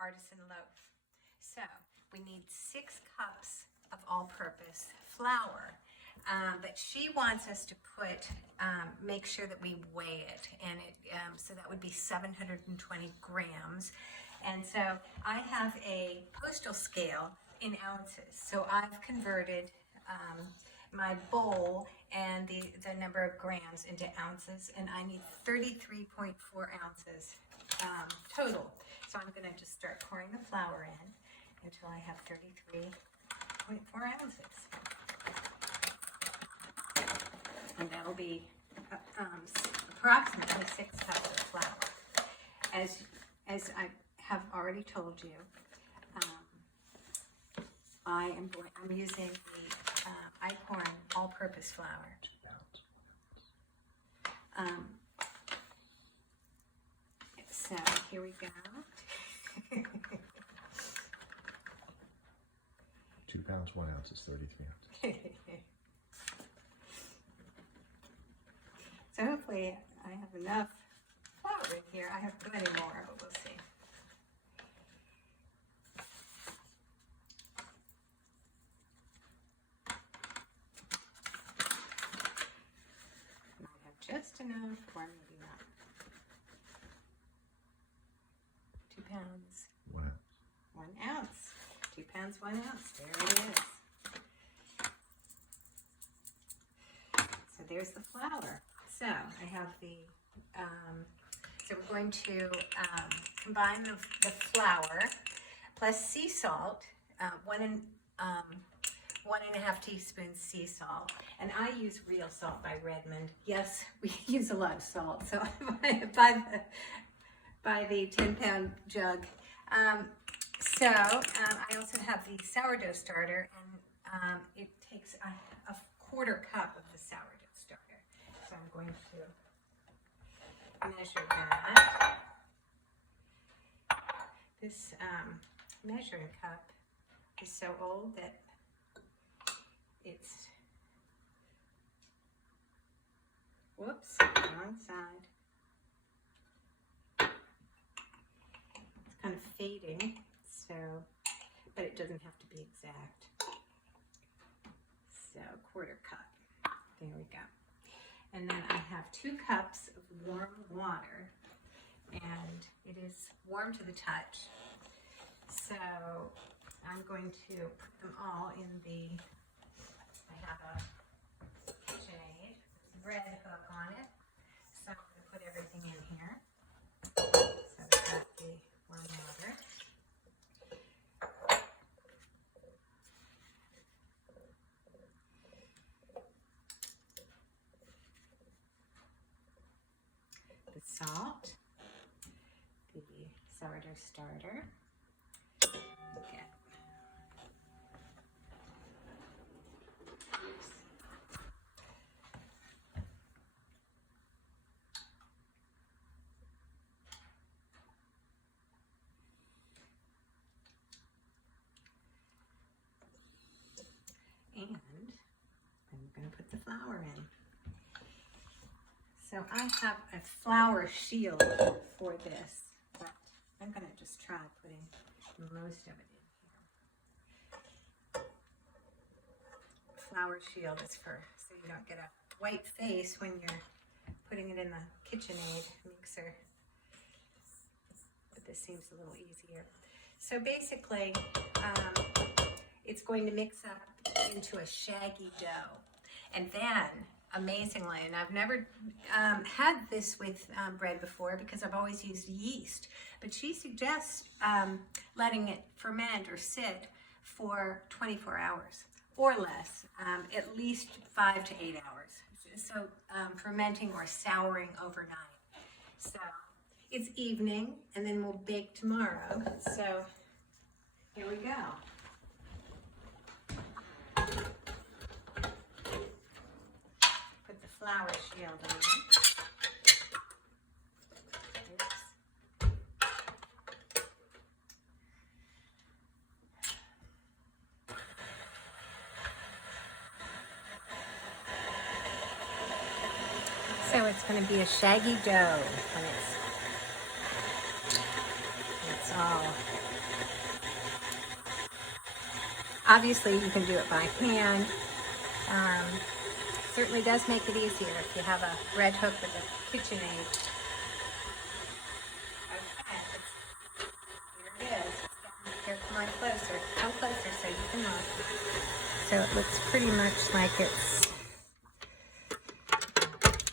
artisan loaf. So we need 6 cups of all-purpose flour. But she wants us to make sure that we weigh it, and so that would be 720 grams. And so I have a postal scale in ounces. So I've converted my bowl and the number of grams into ounces, and I need 33.4 ounces total. So I'm going to just start pouring the flour in until I have 33.4 ounces. And that'll be approximately 6 cups of flour. As I have already told you, I'm using the Icorn all-purpose flour. So here we go. 2 pounds, 1 ounce is 33 ounces. So hopefully I have enough flour in here. I have plenty more, but we'll see. Might have just enough, or maybe not. 2 pounds. 1 ounce. 1 ounce. 2 pounds, 1 ounce. There it is. So there's the flour. So I have so we're going to combine the flour plus sea salt, 1.5 teaspoons sea salt. And I use real salt by Redmond. Yes, we use a lot of salt. So by the 10-pound jug. So I also have the sourdough starter, and it takes a 1/4 cup of the sourdough starter. So I'm going to measure that. This measuring cup is so old that it's, whoops, wrong side. It's kind of fading, so, but it doesn't have to be exact. So 1/4 cup, there we go. And then I have 2 cups of warm water, and it is warm to the touch. So I'm going to put them all in I have a KitchenAid with a bread hook on it. So I'm going to put everything in here. So I've got the warm water. The salt, the sourdough starter, okay. And I'm going to put the flour in. So I have a flour shield for this, but I'm going to just try putting most of it in here. Flour shield is so you don't get a white face when you're putting it in the KitchenAid mixer. But this seems a little easier. So basically, it's going to mix up into a shaggy dough. And then, amazingly, and I've never had this with bread before because I've always used yeast, but she suggests letting it ferment or sit for 24 hours or less, at least 5 to 8 hours. So fermenting or souring overnight. So it's evening, and then we'll bake tomorrow. So here we go. Put the flour shield in. Oops. So it's going to be a shaggy dough when it's all Obviously, you can do it by hand. Certainly does make it easier if you have a red hook with a KitchenAid. Okay, here it is. Here, come on closer. Come closer so you can look. So it looks pretty much like it's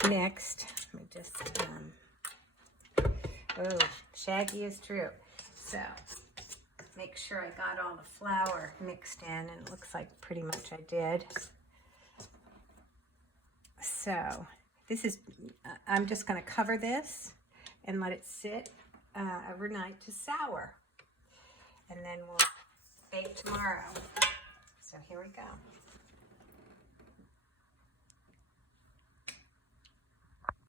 mixed. Let me just, oh, shaggy is true. So make sure I got all the flour mixed in, and it looks like pretty much I did. So this is, I'm just going to cover this and let it sit overnight to sour. And then we'll bake tomorrow. So here we go.